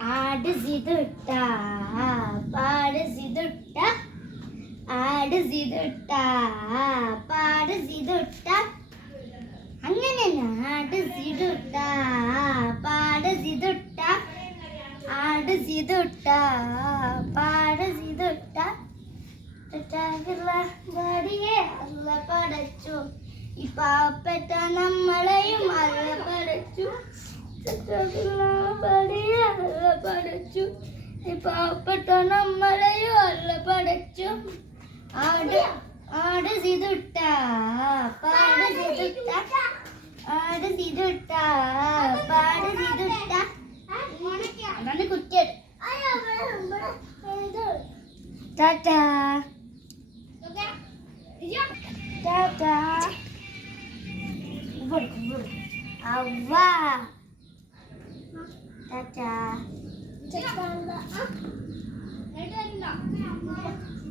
ആട് സിതുട്ട പാട് സിതുട്ട ആട് സിതുട്ട പാട് സിതുട്ട അങ്ങനെ ആട് സിതുട്ട പാട് സിതുട്ട ആട് സിതുട്ട പാട് സിതുട്ട ടിയെ അല്ല പടച്ചു ഈ പാവപ്പെട്ട നമ്മളെയും അല്ല പടച്ചു അല്ല പടച്ചു ഈ പാവപ്പെട്ട നമ്മളെയും അല്ല പടച്ചു ആട് ആട് സിതുട്ട പാട് സിതുട്ട ആട് സിതുട്ട പാട് സിതുട്ട അതാണ് കുറ്റിയത് ടാറ്റാ ടാറ്റാ അവ്വ ടാറ്റാ